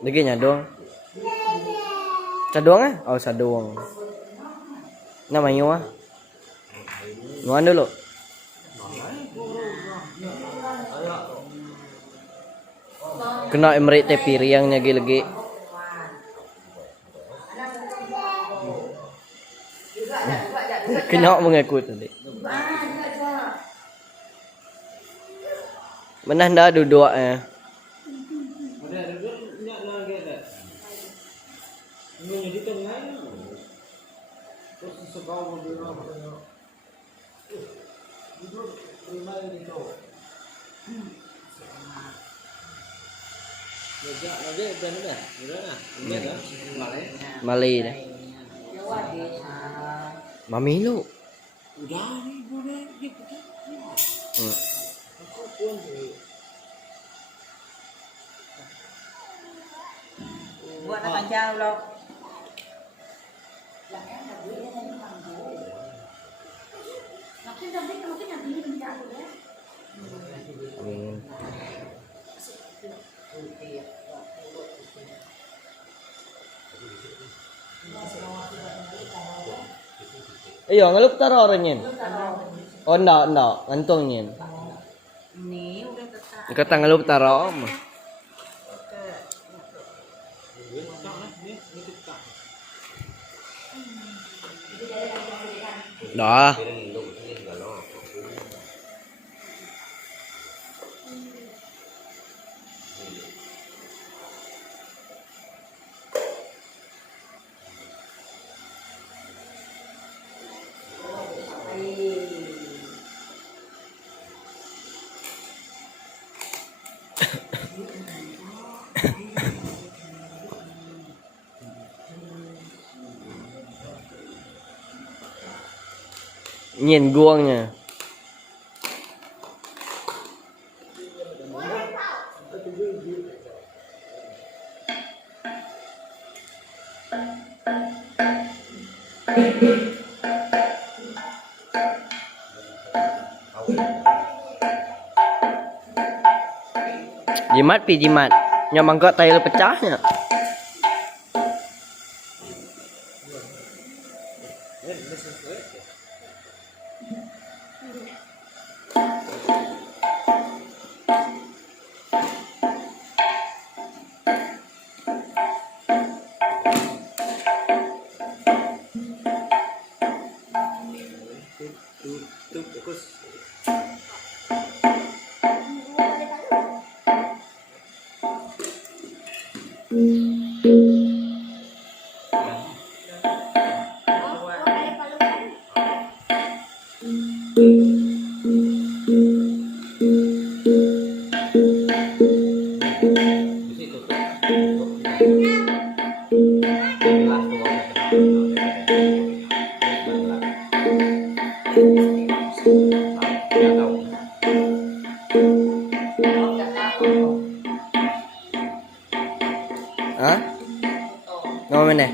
Lagi nyadong. Caduang ah? Oh, saduang. Namanya ah. Nuan dulu. Kena emerit teh piriangnya lagi. Kena mengikut tadi. Mana dah duduk ya? Malay dah. Mami lu. Udah nih boleh gitu. Buat akan jauh loh. Amin. Ayo ngelup taruh orangnya. Oh enggak, ngantung nyen. Ini udah tetap. Kata ngelup taruh mah. Dah. Nhìn guông nha. Jimat pi jimat. Nyomang kok tail pecahnya. Hah? Ngomong mana?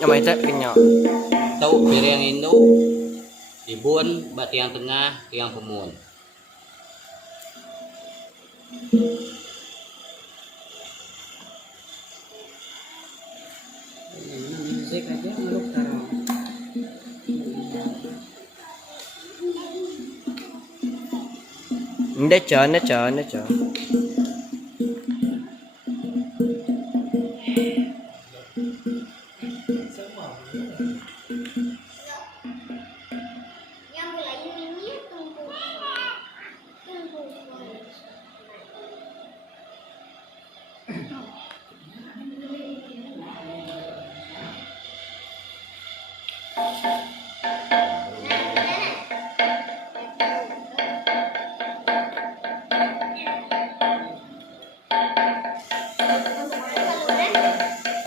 Yang mana cak kenyal? Tahu piring Indo Ibun, Batiang Tengah, Tiang Pemun. Musik aja ngeluk taruh. Nda cha.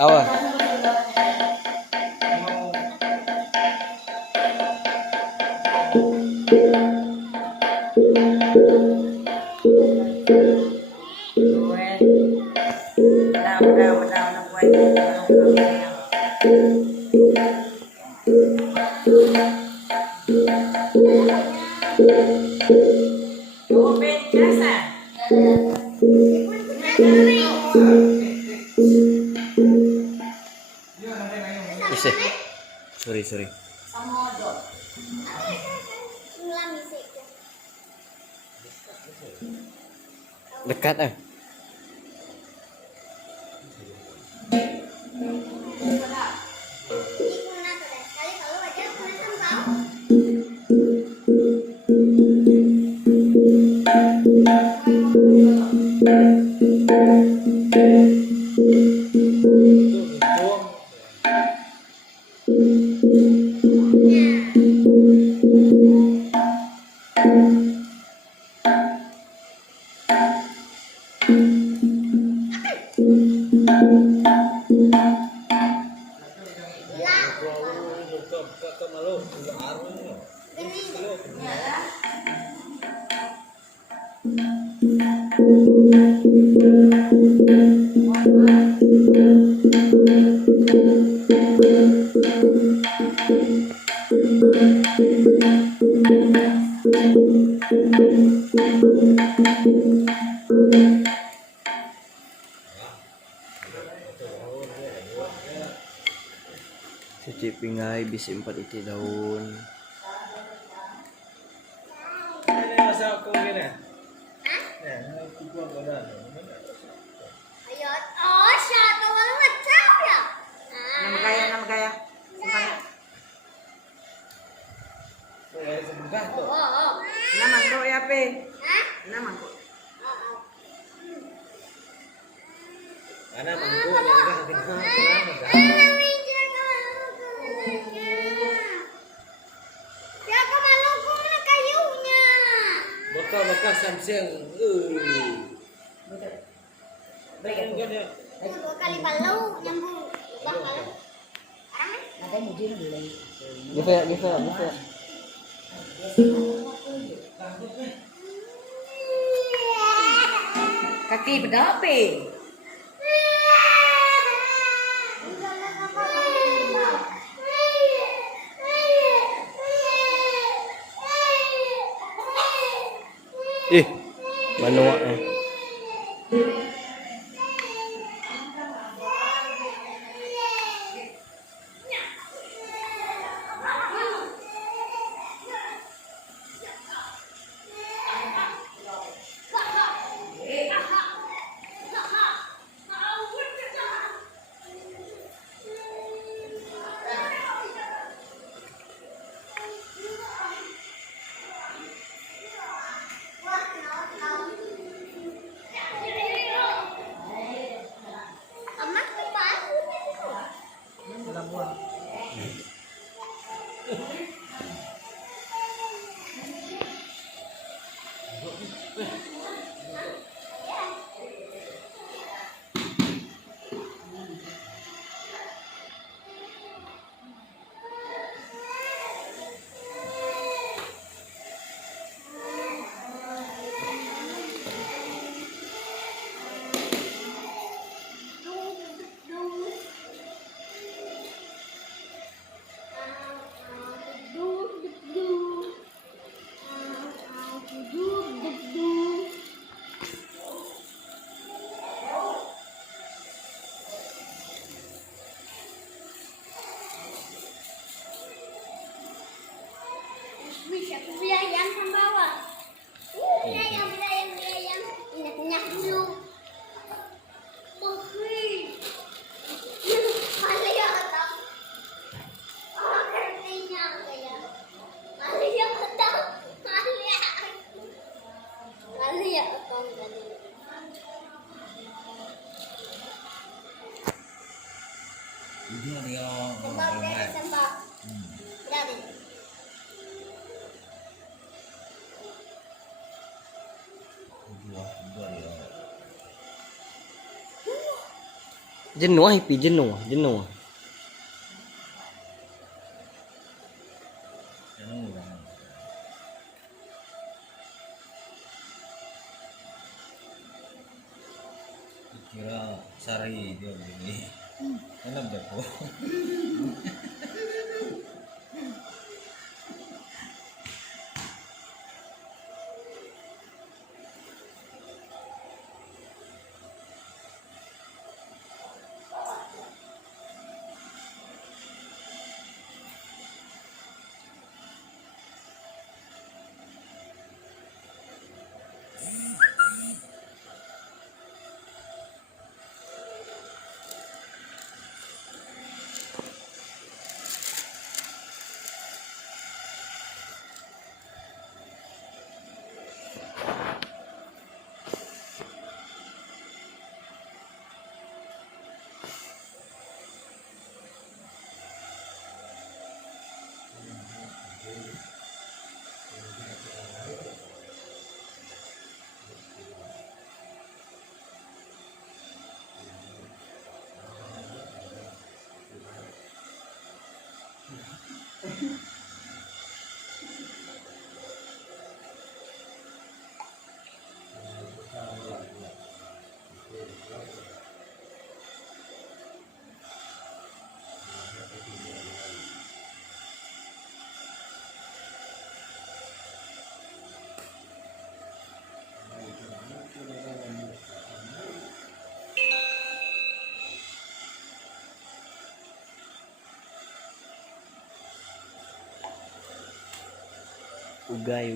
Awas. Isi. Sorry. Dekat eh. Cuci pinggai bisi 4 iti daun. Ini masak kau gini. Ya, aku buat badan. Ayo, oh, siapa orang ngecap ya? Nama gaya. Simpan. Saya sebentar tuh. Oh. Nama kau ya pe? Hah? Nama kau. Mana mangkuk yang dah tinggal pulang dah. Siapa maluku mana kayunya? Bakar Samsung. Baik kan ya. Dua kali balau nyambung. Balau. Give ya. Kaki berapa? Manuak eh. Bisa aku beli ayam sama bawang. Beli ayam. Minyak dulu. Oke. Mana ya otak? Oh, kertinya ya. Mana ya otak? Mana ya otak? Ini dia. Sembah berapa sembah? Berapa? Dua ya. Jenuh Happy, jenuh. Jangan. Kira sari dia begini. Enak jago. Ugai.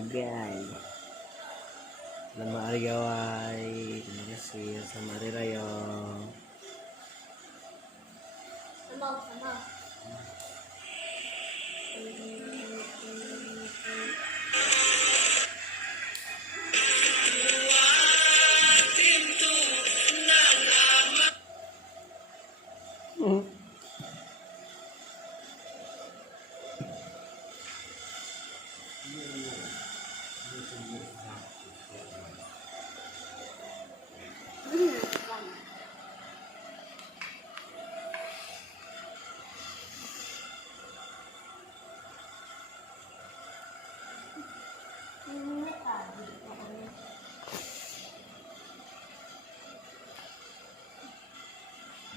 Selamat hari gawai. Terima kasih. Selamat hari raya. Sama.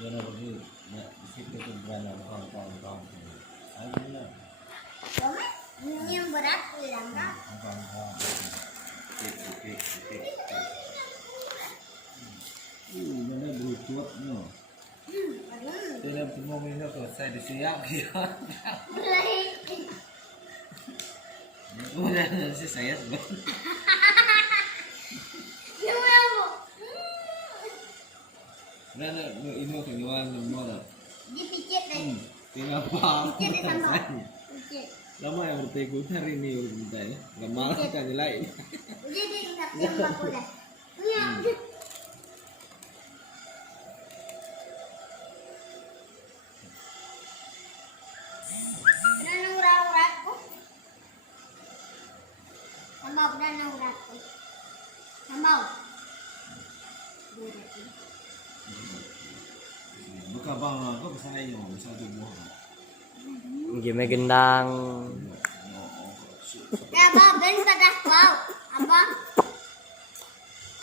Jangan pergi. Nak situ tu berana kawan. Ayolah. Ini yang berat hilang kan? Kawan. Mana berutut no. Dia semua minum selesai disiap dia. Udah sih saya sebab. Nah, ini kenyuan mana? Dipicit deh. Kenapa? Picit deh sama. Picit. Lama yang berteguh hari ini kita ya. Lama kita lain. Udah deh kita aku dah. Iya. Udah uratku. Sama udah uratku. Sama. Bukan bang, kau kesana yo, satu buah. Game gendang. Ya bang, ben sudah kau. Abang.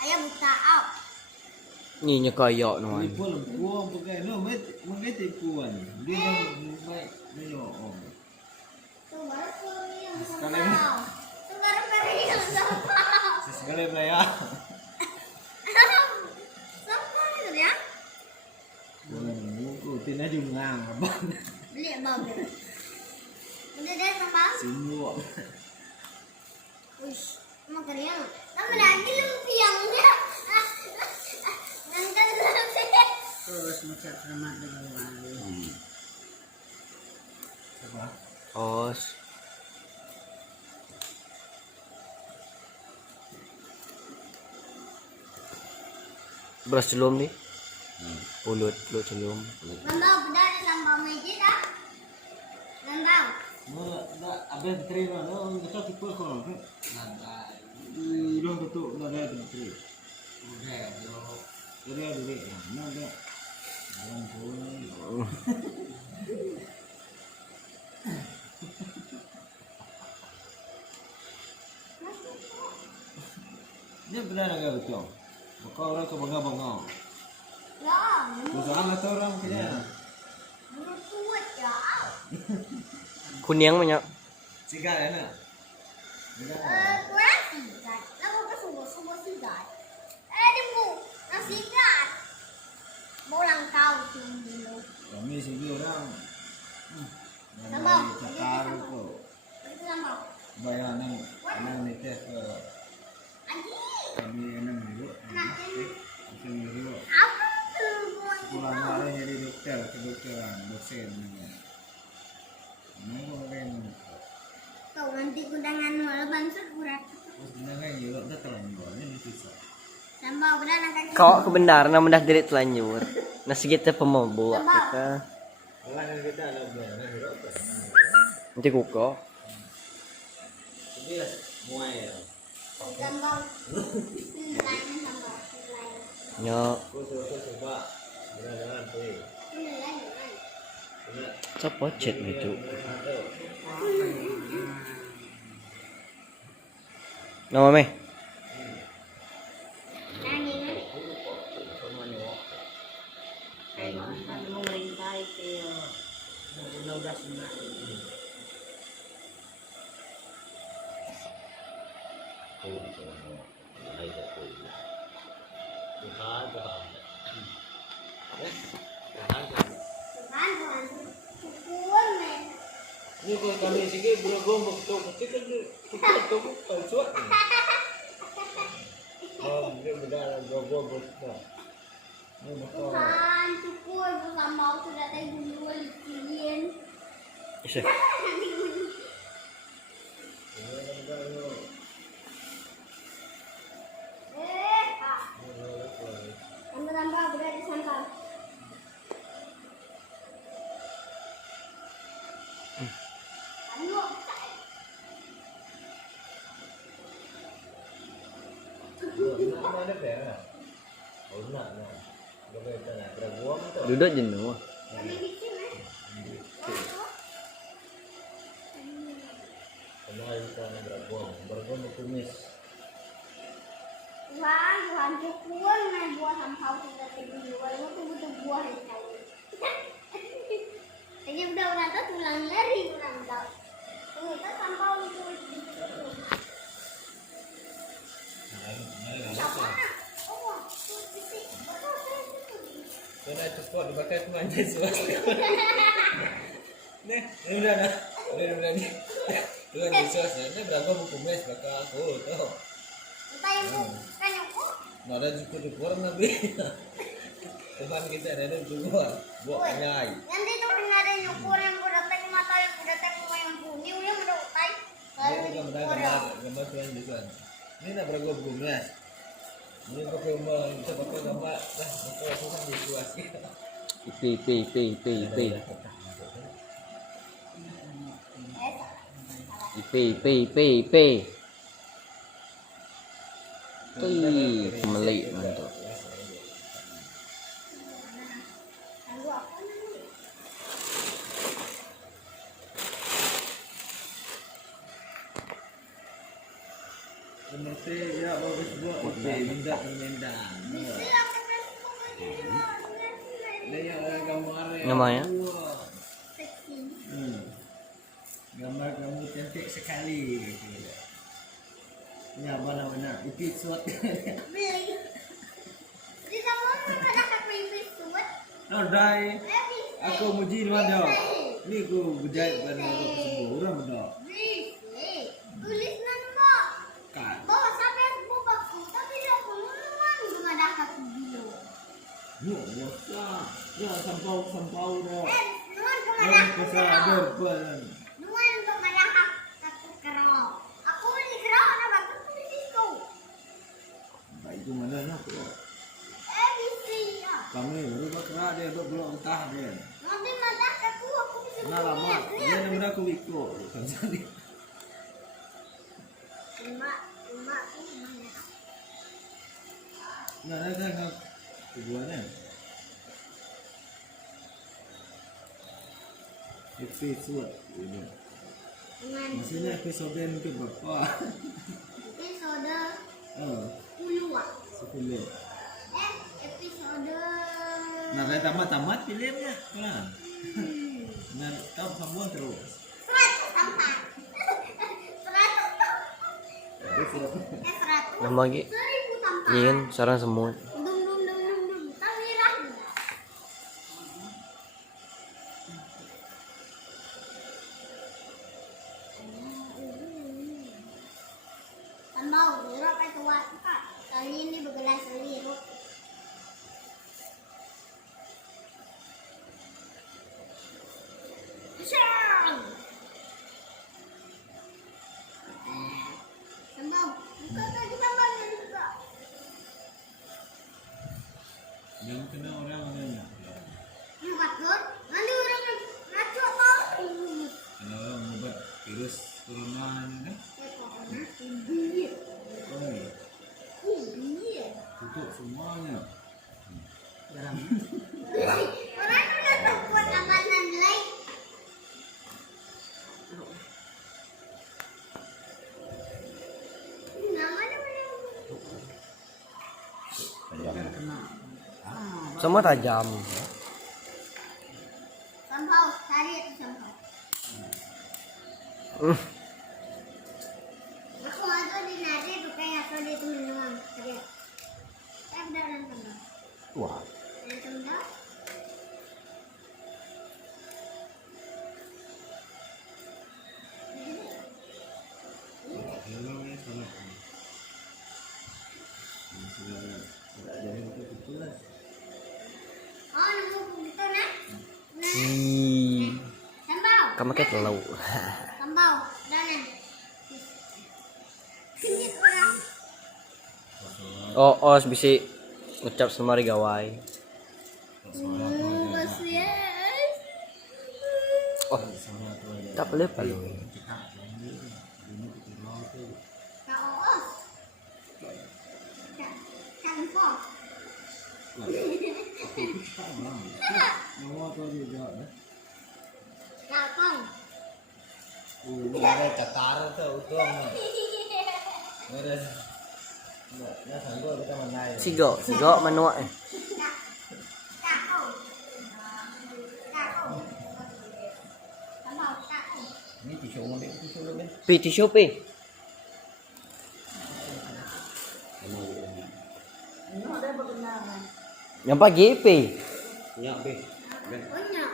Ayah buka out. Ni nyekoyok no. Ini pun buah pakai no, mengai tipuan. Dia mai yo. Tuh baru tuh yang Sekali. sama. Tuh baru yang sama. Sekali ya. Sama itu ya. Tin aja ngang abang. Beli abang. Udah deh sama. Semua. Wih, mau kalian. Tambah lagi lumpiangnya. Nanti nanti. Terus macam selamat dengan Apa? Os. Beras celum ni. Pulut celum. Nambah udah tambah meja dah. Nambah. Nak abang terima no, kita tipu kau. Udah betul nak ada terima. Udah, yo. Udah. Nak. Ini benar enggak betul? Kau orang ke bangga-bangga. Ya, Usaha atau orang kayaknya. menurut kuat ya. Kunyang banyak. Sigat enak. Sigat. Kurang sigat. Lalu ke sumber sigat. Di bu, nasi sigat. Bolang kau dulu. Kami sini orang. Sambal. Cakar itu. Itu sambal. Bayaran anak nikah ke Anjing. kami enam dulu. Mungkin dulu. Apa tuh? Pulang hari jadi dokter ke dokteran dosen. Mau orang Kau nanti kundangan malah bangsa kurat. Sebenarnya juga udah terlanjurnya itu sih. Sambal benar nak Kau kebenaran mendah diri telanjur. Nasi kita pemabuk kita. Orang kita ada benar dokter. Nanti kuko. Jadi muai ya. sambal. Lain sambal. Lain. Yo, Aku coba benar-benar tuh. Lain. siapa chat gitu? Nama me? Ano mo rin tayo kayo. Naudas na. Ini kalau kami sikit bergombok tu, kita tu palsuat. Oh, dia benar bergombok tu. Ini macam Tuhan, syukur bersama sudah tahu dulu licin. Isa. Tambah-tambah berada sambal. Ayo. nak ada ber. Oh nak. Kalau kita nak bergombok tu. Duduk jenuh. Kami bikin Kenal kita nak bergombok kumis. Tuhan syukur main buah sampah sudah tahu dulu. Kalau tu butuh buah yang tahu. Jadi udah tuh tulang lari ulang tahu. Kita sampah itu. Apa nak? Oh, Kena cepat dipakai tu manja suas. Nih, ini dah. Ini ni. Tu kan suas. Ni bergombok kumis pakai aku tu. Tahu kan aku. Nada cukup nabi. Tuhan kita ada juga buat anyai. Nanti tuh ada nyukur yang udah tengok mata yang udah tengok yang bunyi udah udah utai. Ini gambar Tuhan juga. Ini nak bergombok kumis. Ini pakai kita pakai gambar dah pakai susah situasi. IP. Kemelik mantap. Lalu apa namanya? Seperti ya bagus buat minta. Bismillah Dia yang ada gambar. Namanya? seksi. Gambar kamu cantik sekali. Ini apa namanya? Episode. Beli. Di sana ada kakak suat. No dai. Aku muji mana? Ni aku bujai kan semua orang dah. Tulis nama. Kan. Bawa sampai buka tapi dia keluar belum ada kaki dia. Yo, wasa. Ya sampau dah. Nuan belum Yang ada kesal berpan. Nuan belum ada kaki kerok. Aku ni kerok nak bagus tulis itu. Baik tu mana nak? ABC ya. Kami baru bergerak dia belum entah dia. Nanti mata aku bisa Nah lama. Dia nak aku ikut. Jadi. Emak tu mana? Nah, ada kedua ni. Episode ini. Dengan Maksudnya episode yang ke berapa? episode Oh, 10. sepuluh. Episode Nah, kayak tamat-tamat filmnya, pelan. Nah, kau sambung terus. 100. Episode. 100. Yang lagi 1000 tampak. nyin sarang semut. Dum. Tawirah. Tambah, urap ay tuwa ka. Kali ini begelas liru. Asyang! Tambah, buka lagi tambah buka. Yang kena orang mana? Buka tur. Nanti orang ngaco tau. Kena orang obat virus corona ini kan? Iya. Oh, Iya. tutup semuanya. Orang udah terbuat amanan lain. Namanya Semua tajam. sampau, cari itu sampau. Aku atau di nari tuh kayak atau di teman-teman. Cari. Ada dan sampau. Wah. Ada sampau. Kalau ini salah. Ini sudah tidak jadi itu lah. Oh, nemu gitu nah. Ih, Sampau. kamu kayak telau. Sampau. Danan. Kenit orang. Oh, bisa ngucap semari gawai. Masih. Oh, tak boleh palu. Kak Oos. Sampau. Mau apa juga? Kak Kong. Ada catar tuh utuh. Ada. Nah, sanggup kita menai. Sigo manuak. Kak Kong. Kak Kong. Sampau Kak Kong. Ini tisu ngombe tisu lebih. Pi tisu pi. Yang pagi pi. Ya, be. Banyak.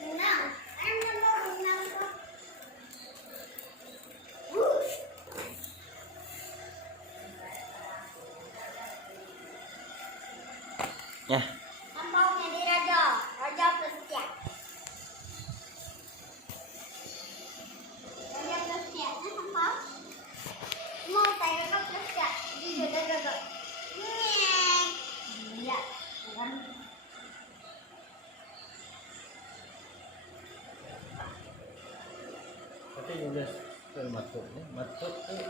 Benang. Benang. Ya, Sampau jadi raja. Raja Persia. Raja Persia. Sampau. Mau saya ke Persia. Gagak. Nyeng. Iya. Bukan. Tapi nulis termatuk nih, matuk tuh.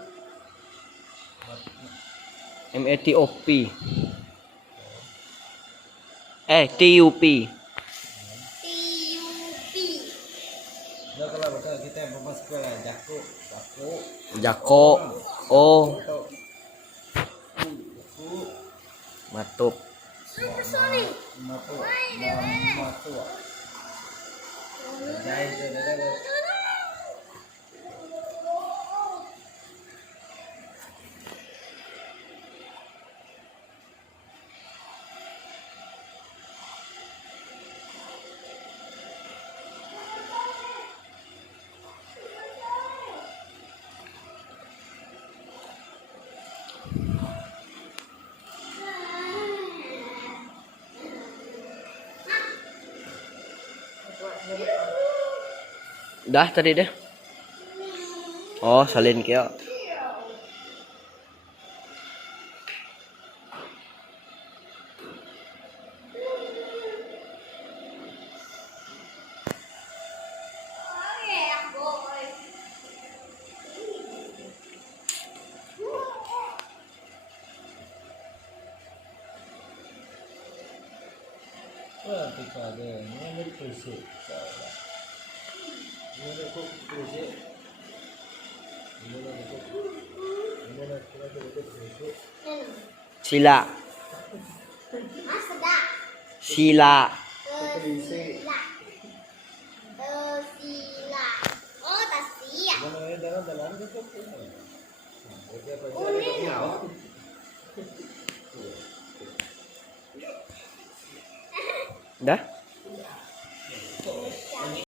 MATOP. TUP. TUP. Nah, kalau betul kita yang mau sekolah jaku. Jako. Oh, Atau matup. Sorry. matuk. Matuk. Jadi itu ada. Dah tadi deh. Oh, salin kia. cantik pada. Ini ada tusuk. Ini ada kok tusuk. Ini ada kok. Ini ada tusuk. Sila. Ah, sedap. Sila. Sila. Sila. Oh, tak siap. Mana yang dalam itu kok. Unik. Dah?